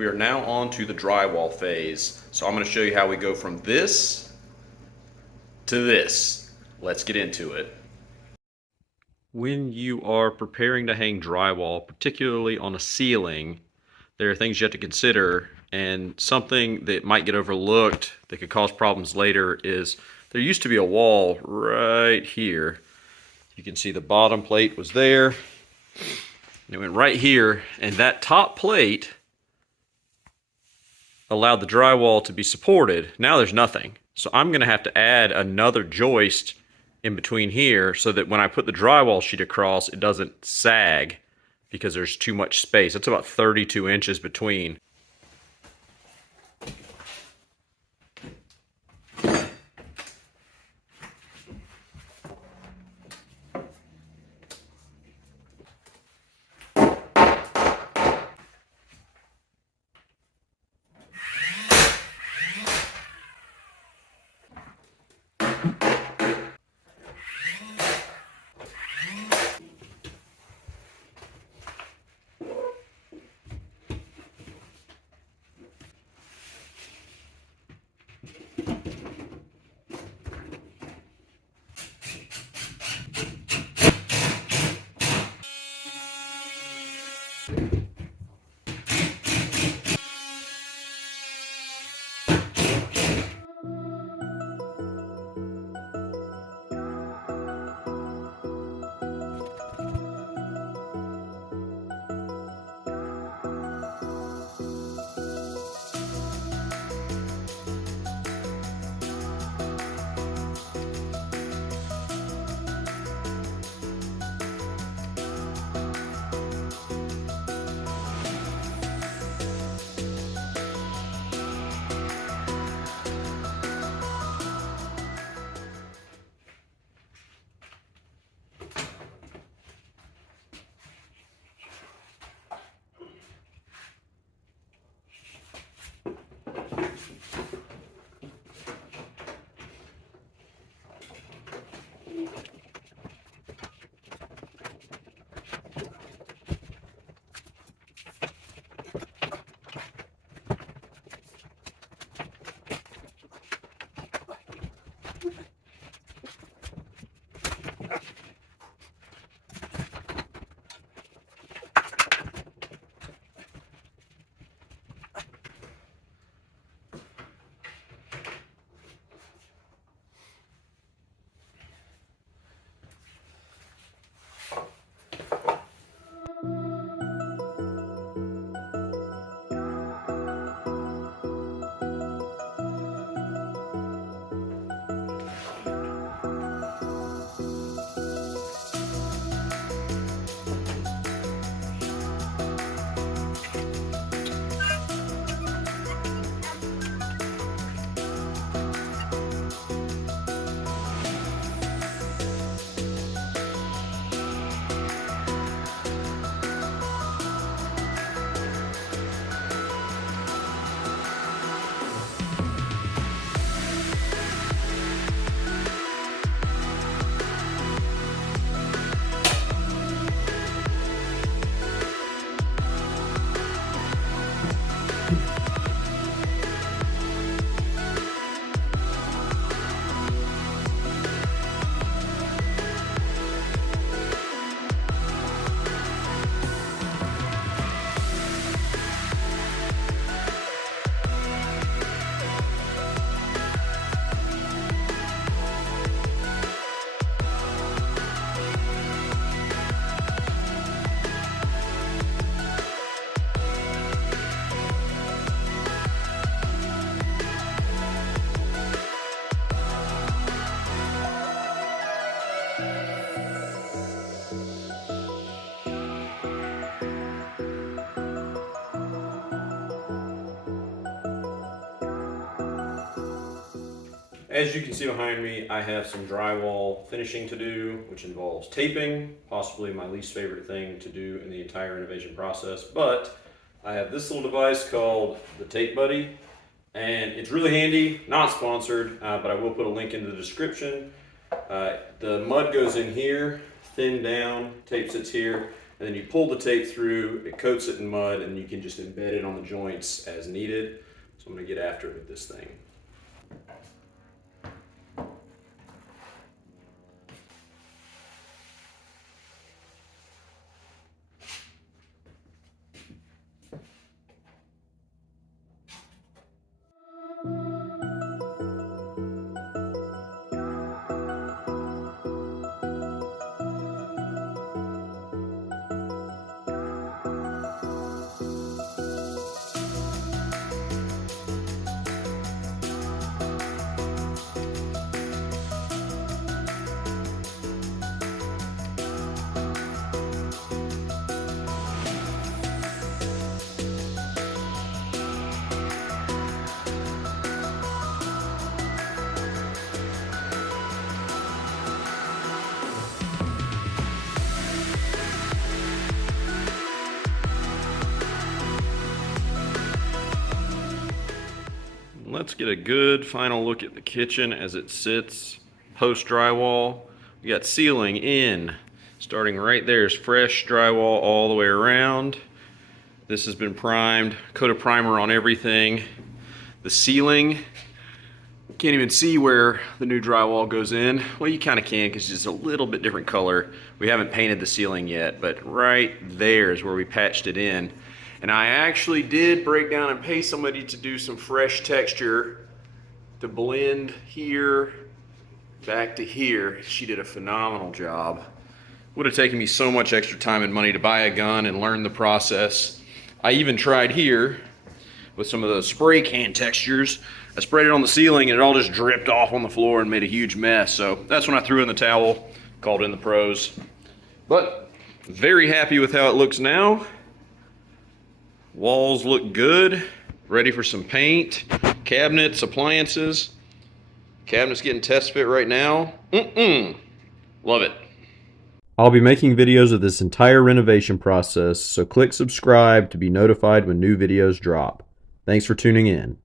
We are now on to the drywall phase. So I'm going to show you how we go from this to this. Let's get into it. When you are preparing to hang drywall, particularly on a ceiling, there are things you have to consider, and something that might get overlooked that could cause problems later is there used to be a wall right here. You can see the bottom plate was there, and it went right here, and that top plate allowed the drywall to be supported. Now there's nothing. So I'm going to have to add another joist in between here so that when I put the drywall sheet across, it doesn't sag because there's too much space. It's about 32 inches between. As you can see behind me, I have some drywall finishing to do, which involves taping, possibly my least favorite thing to do in the entire renovation process. But I have this little device called the Tape Buddy, and it's really handy, not sponsored, but I will put a link in the description. The mud goes in here, thin down, tape sits here, and then you pull the tape through, it coats it in mud, and you can just embed it on the joints as needed. So I'm going to get after it with this thing. Let's get a good final look at the kitchen as it sits post drywall. We got ceiling in, starting right there is fresh drywall all the way around. This has been primed, coat of primer on everything. The ceiling, can't even see where the new drywall goes in. Well, you kind of can because it's just a little bit different color. We haven't painted the ceiling yet, but right there is where we patched it in. And I actually did break down and pay somebody to do some fresh texture to blend here back to here. She did a phenomenal job. Would have taken me so much extra time and money to buy a gun and learn the process. I even tried here with some of those spray can textures. I sprayed it on the ceiling and it all just dripped off on the floor and made a huge mess. So that's when I threw in the towel, called in the pros. But very happy with how it looks now. Walls look good, ready for some paint. Cabinets, appliances. Cabinets getting test fit right now. Love it. I'll be making videos of this entire renovation process, so click subscribe to be notified when new videos drop. Thanks for tuning in.